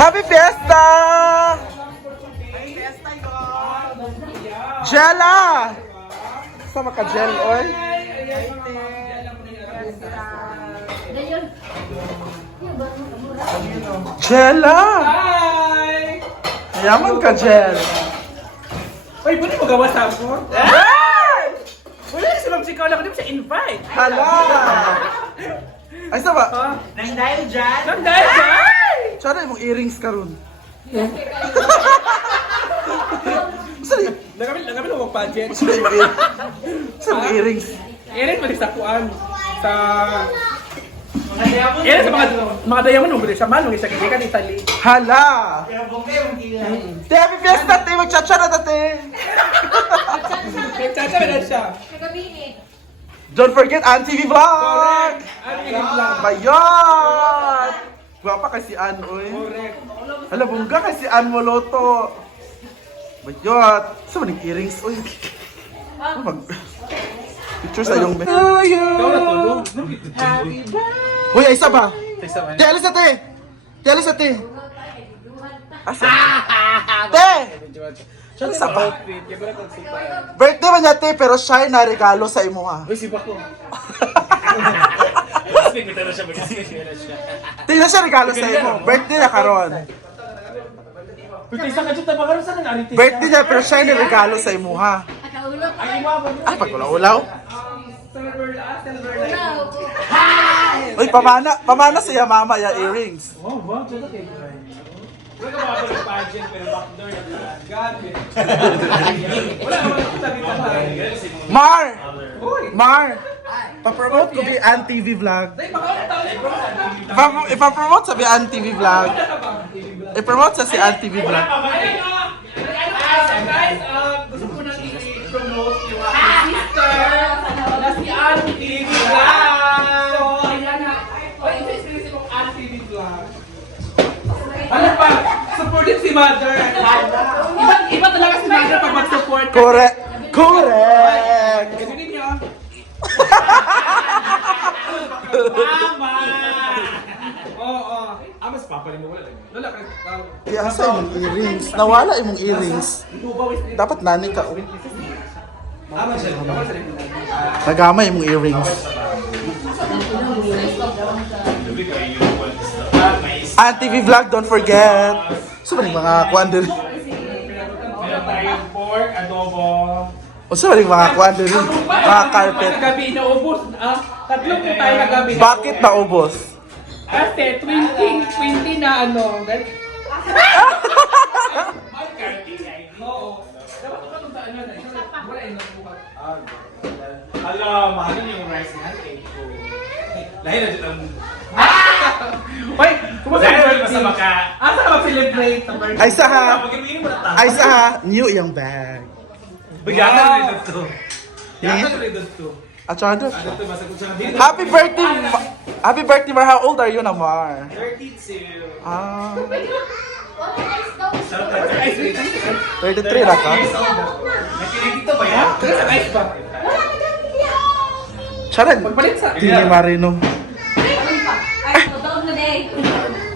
Happy Fiesta! Jella! Sama ka, Jel, oy? Jella! Hi! Yaman ka, Jel. Uy, pwede mo gawa sa ako? Ay! Wala na si Ma'am Chikaw lang, hindi mo siya invite. Hala! Ay, sama. Nang dahil dyan? Nang dahil dyan! Tsara yung earrings ka ron. Saan Nagabi mo mag-budget. yung earrings? Saan yung earrings? Irin pa sa kuan. Sa... Irin sa mga diamond mo, sa manong isa kaya ka ni Tali. Hala! Te, happy fiesta, te! Magchacha na, te! Nagtsatsa na siya. Don't forget, Auntie V Vlog! Correct! Ano yung vlog? Bayan! Gwapa kasi Ann, oy. Correct. Hala, bungga kasi Ann Moloto. Bayot! Saan mo yung earrings, oy? Ano mag... Picture sa iyong... Ikaw na tulog. Uy, ay isa ba? Te, alis na, te! Te, alis na, te! Asa? Te! Ano isa ba? Birthday man niya, te, pero siya na regalo sa imo, ha? Uy, sipa ko. Te, na siya regalo sa imo. Birthday na karon. Isa ka dyan, tabakaroon sa nang aritis. Birthday niya, pero siya na regalo sa imo, ha? Ah, pag ulaw-ulaw? Uy, pamana siya mama ya earrings. Oh, wow, dyan ka kayo. Wala ka mga pala pageant, pero backdoor na pala. Gabi. Wala ka mga sabi-sabi. Mar! Mar! Pa-promote ko bi Ann TV Vlog. Ipa-promote sa bi Ann TV Vlog. I-promote sa si Ann TV Vlog. Guys, gusto ko nang i-promote yung aking sister na si Auntie Vlog. So, ayan na. Oy, ito yung Auntie Vlog. Ano pa? Supportive si Mother. Iba talaga si Mother pag mag-support. Correct! Correct! Kasi ninyo. Mama! Oo. Mas papalim mo wala. Wala ka. Asa yung earrings? Nawala yung earrings. Dapat nani ka. Nagama yung earrings. Ann TV Vlog, don't forget. So ba yung mga kuwan din? Meron tayong pork, adobo. O so ba yung mga kuwan din? Mga carpet. Gabi inaubos. Tatlong tayo na gabi. Bakit naubos? Kasi 20 na ano. Oo. Dapat ka nung saan na. Wala yung nagbukat. Hala, mahalin yung rice na cake ko. Lahi na dyan ang... Hoy, kumusta Dahil yung basta birthday? maka... Asa ka mag-celebrate sa birthday? Ay sa ha. Pag-inuin mo na ta. Ay sa ha. New yung bag. Bigatan rin dito. Yeah. Bigatan rin dito. At saka doon. Ano ito, basta kung saan dito. Happy birthday! Happy birthday, Mar. How old are you na, Mar? 32. Ah, Shout out sa ice cream. 33 na ka? Nakinig dito ba yan? Kaya sa ice ba? Charan, Magpalit sa... hindi ni Marino.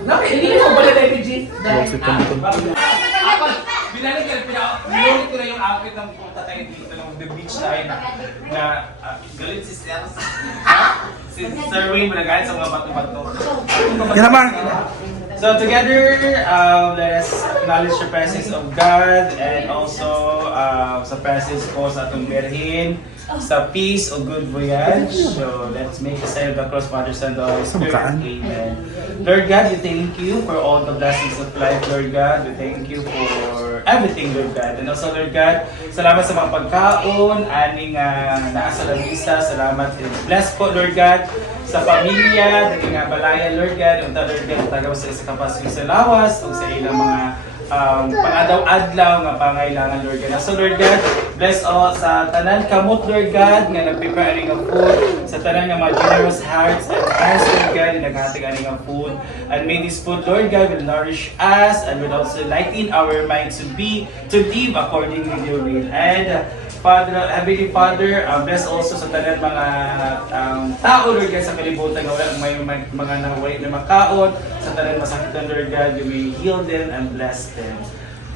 Naku, hindi mo bala na yung G. Si Tonton. Ako, binalik ko binalik ko na yung outfit ng punta tayo dito ng the beach tayo na galit si Sir. Si Sir Wayne mo nagalit sa mga bato-bato. Yan naman. So together, let us acknowledge the presence of God and also sa presence ko sa atong berhin, sa peace o good voyage. So let's make a sign of the cross, Father, Son, and the Holy Spirit. Amen. Lord God, we thank you for all the blessings of life, Lord God. We thank you for everything, Lord God. And also, Lord God, salamat sa mga pagkaon, aning naasa lamisa. Salamat and bless po, Lord God, sa pamilya, dali nga balaya, Lord God, unta Lord God, tagaw sa isa kapasyo sa lawas, o sa ilang mga pang-adaw-adlaw nga pangailangan, Lord God. So, Lord God, bless all sa tanan kamot, Lord God, nga nag-prepare ng food, sa tanan nga mga generous hearts and hands, Lord God, na naghahatag ng food. And may this food, Lord God, will nourish us and will also lighten our minds to live according to your will. And Father, Heavenly Father, bless also sa tanan mga tao, Lord God, sa kalibutan na wala may mga naway na makaon, sa tanan masakitan, Lord God, you may heal them and bless them.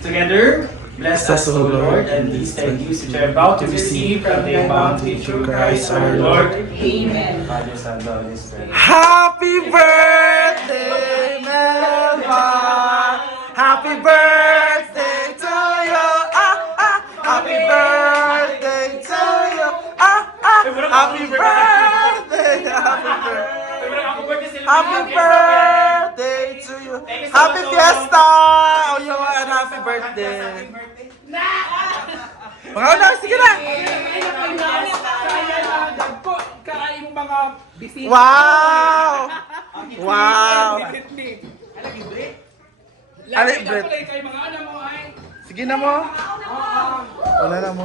Together, bless us, O Lord, and these thank yous which are about to receive from the bounty through Christ our Lord. Amen. Father, Son, Holy Spirit. Happy birthday, Melba! Happy birthday to you! Happy birthday to you! Happy birthday! Happy birthday to you! Happy fiesta! Oh, you and happy birthday! Mga una, sige na! Kain mo mga bisita. Wow! Wow! Ano, Brett? Kay mga ano mo ay. Sige na mo. Wala na mo.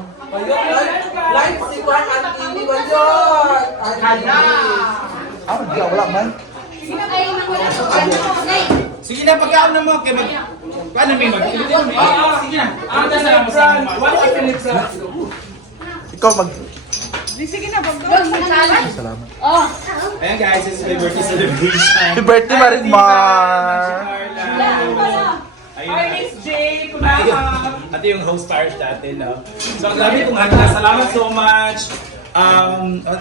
Live si Juan at TV ba yun? Di wala man. Sige na, pagkaon na mo, kaya paano may sige na. Philip Brand. What a Philip Brand. Ikaw mag... Sige na, pag-doon mo salat. Salamat. Oh. Ayan guys, it's my birthday celebration. Happy birthday, Marimar! Ayun Hi, na. Miss Jay. Kumaha. Ito yung host parish natin, no? So, ang sabi kong handa, salamat so much.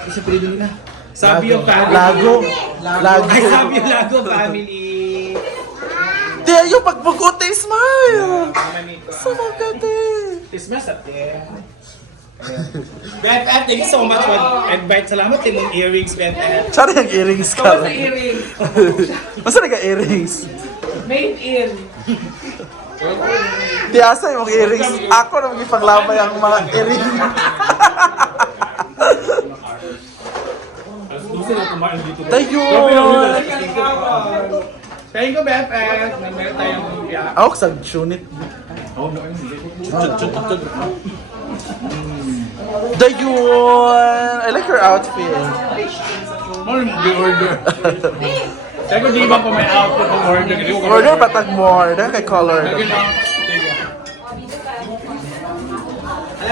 Isa pili na. Sabi yung family. Lago. Lago. Ay, sabi yung Lago family. Di, yung pagbugote, smile! So maganda. Christmas at BFF, thank you so much for invite. Salamat din yung earrings, BFF. Sana yung earrings Ito ka. sa earring. Masa nag-earrings? Made in. Di asa yung earrings. Ako na magipaglamay ang mga earrings. Tayo! Thank you, BFF. Meron tayong biyak. Ako sa tunit. Dayon! I like your outfit. More order. Teko, di ba pa may outfit ng order? Order patag more. Dahil kay color.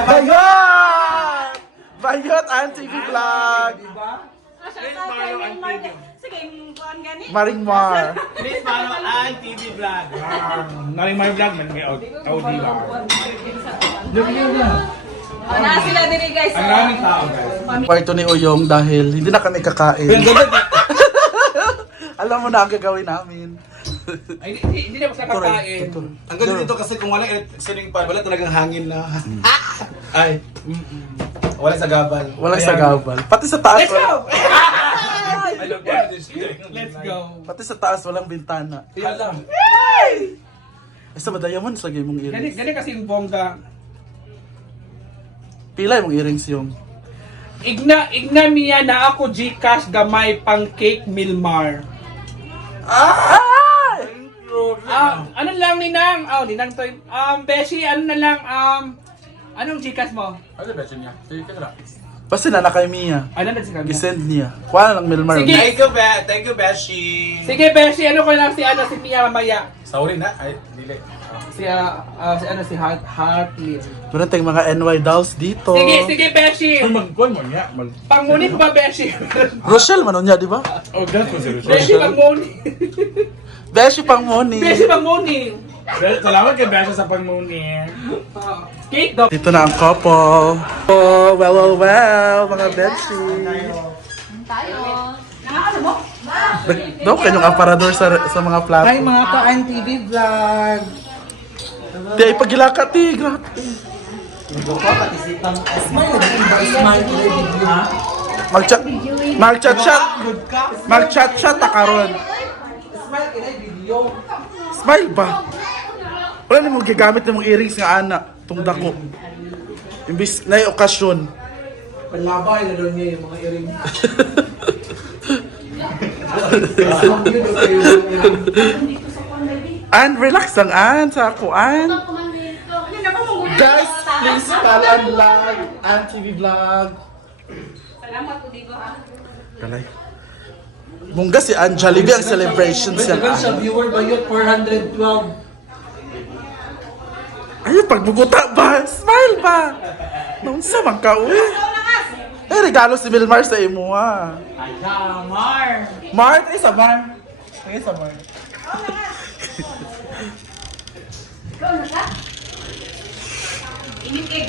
Bayot! Bayot ang TV vlog. Sige, kuhan gani. Maringmar. Please follow ang TV vlog. Naring my vlog, may Audi ba? Oh, na sila diri guys. Ang raming tao, guys. Kwarto ni Uyong dahil hindi na kami kakain. Alam mo na ang gagawin namin. Ay, hindi na basta kakain. Ang ganda dito kasi kung wala electricity pan, wala talagang hangin na. Ay. Wala sa gabal. Walang sagabal. Pati sa taas. Let's go! I love that. Let's go. Pati sa taas walang bintana. Yan lang. Ay, sa Madayaman, sa mong Gani, earrings. gani kasi yung bongga. Pila yung earrings yung. Igna miya na ako Gcash gamay pang cake Milmar. Ay! Ano lang ninang? Ninang to. Beshi, ano na lang anong Gcash mo? Ano ba niya? Sige ka na. Basta na kay Mia. Ano na si kanya? Gisend niya. Kuha lang Milmar. Sige. Thank you, Beshi. Sige, Beshi, ano ko lang si Mia mamaya. Sorry na. Ay, dili. Si Heartley. Meron tayong mga NY dolls dito. Sige, Beshi. Magkuhan mo niya. Pangunit ba, Beshi? Rochelle manon niya, di ba? Oh, that's what it Beshi, pangmunit. Beshi pang money. Beshi, pangmunit. Salamat kay Beshi sa pagmuni. Cake daw. Dito na ang couple. Oh, well, mga Beshi. Tayo. Ano mo? Daw kanyang aparador sa mga plato. Hi mga ka-An TV vlog. Di ay pagilaka, ti. Grabe. Mag-chat ta karon. Smile kinay video. Smile ba? Wala namang gigamit ng mga earrings nga ana. Itong dako. Imbis na yung okasyon. Panlabay na doon niya yung mga earring. And relax lang, An. Sa ako, An. Guys, please follow ang vlog. An TV vlog. Salamat po dito ha. Kalay. Mungga si An Jollibee ang celebration siya. Sa viewer ba yun? 412. Ayun, pagbuguta ba? Smile ba? Naunsa man ka, uy. Eh, regalo si Vilmar sa imo, ha. Ayan, Mar. Mar, isa Mar. Isa Mar. Init kayo,